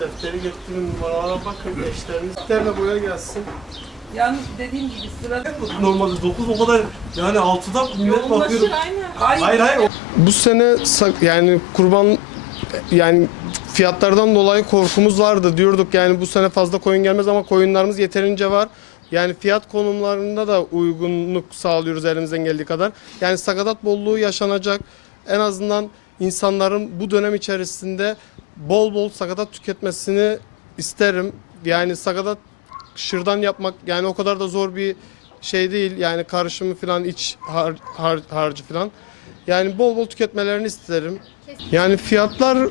etleri getirin numaralara bakın eşleriniz. Etlerle boya gelsin. Yalnız dediğim gibi sıra Normalde 9 o kadar yani 6'da millet bakıyorum. aynen. Hayır. Hayır hayır. Bu sene sak- yani kurban yani fiyatlardan dolayı korkumuz vardı. Diyorduk yani bu sene fazla koyun gelmez ama koyunlarımız yeterince var. Yani fiyat konumlarında da uygunluk sağlıyoruz elimizden geldiği kadar. Yani sakatat bolluğu yaşanacak. En azından insanların bu dönem içerisinde bol bol sakatat tüketmesini isterim. Yani sakatat şırdan yapmak yani o kadar da zor bir şey değil. Yani karışımı falan iç har, har- harcı falan. Yani bol bol tüketmelerini isterim. Yani fiyatlar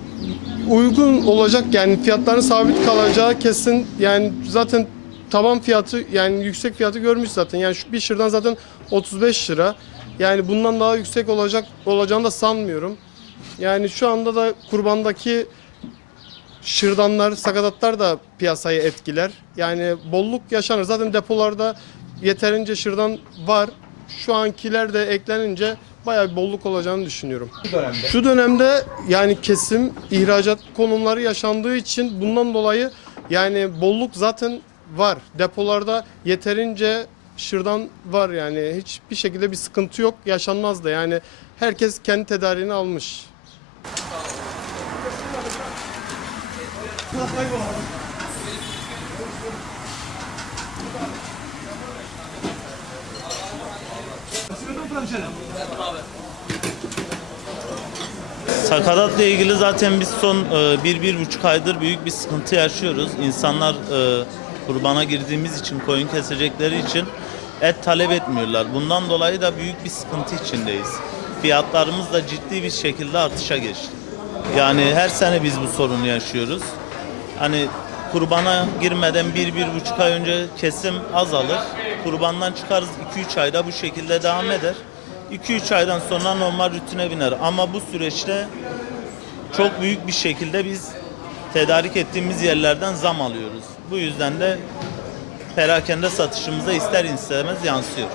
uygun olacak yani fiyatların sabit kalacağı kesin yani zaten taban fiyatı yani yüksek fiyatı görmüş zaten yani şu bir şırdan zaten 35 lira yani bundan daha yüksek olacak olacağını da sanmıyorum. Yani şu anda da kurbandaki şırdanlar, sakatatlar da piyasayı etkiler. Yani bolluk yaşanır. Zaten depolarda yeterince şırdan var. Şu ankiler de eklenince bayağı bir bolluk olacağını düşünüyorum. Şu dönemde yani kesim ihracat konumları yaşandığı için bundan dolayı yani bolluk zaten var. Depolarda yeterince şırdan var yani hiçbir şekilde bir sıkıntı yok yaşanmaz da yani herkes kendi tedariğini almış. Sakatatla ilgili zaten biz son e, bir, bir buçuk aydır büyük bir sıkıntı yaşıyoruz. İnsanlar e, kurbana girdiğimiz için, koyun kesecekleri için et talep etmiyorlar. Bundan dolayı da büyük bir sıkıntı içindeyiz. Fiyatlarımız da ciddi bir şekilde artışa geçti. Yani her sene biz bu sorunu yaşıyoruz. Hani kurbana girmeden bir, bir buçuk ay önce kesim azalır. Kurbandan çıkarız 2-3 ayda bu şekilde devam eder. 2-3 aydan sonra normal rutine biner. Ama bu süreçte çok büyük bir şekilde biz tedarik ettiğimiz yerlerden zam alıyoruz. Bu yüzden de perakende satışımıza ister istemez yansıyor.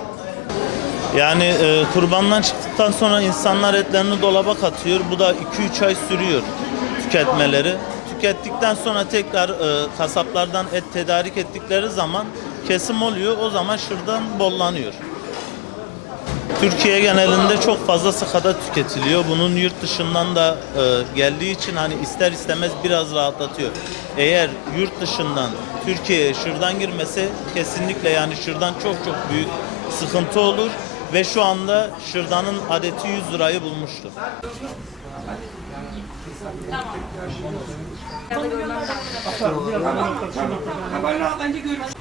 Yani e, kurbandan çıktıktan sonra insanlar etlerini dolaba katıyor. Bu da 2-3 ay sürüyor tüketmeleri. Tükettikten sonra tekrar e, kasaplardan et tedarik ettikleri zaman kesim oluyor. O zaman şuradan bollanıyor. Türkiye genelinde çok fazla sakatat tüketiliyor. Bunun yurt dışından da e, geldiği için hani ister istemez biraz rahatlatıyor. Eğer yurt dışından Türkiye'ye şırdan girmese kesinlikle yani şırdan çok çok büyük sıkıntı olur ve şu anda şırdanın adeti 100 lirayı bulmuştur. Bence görmez.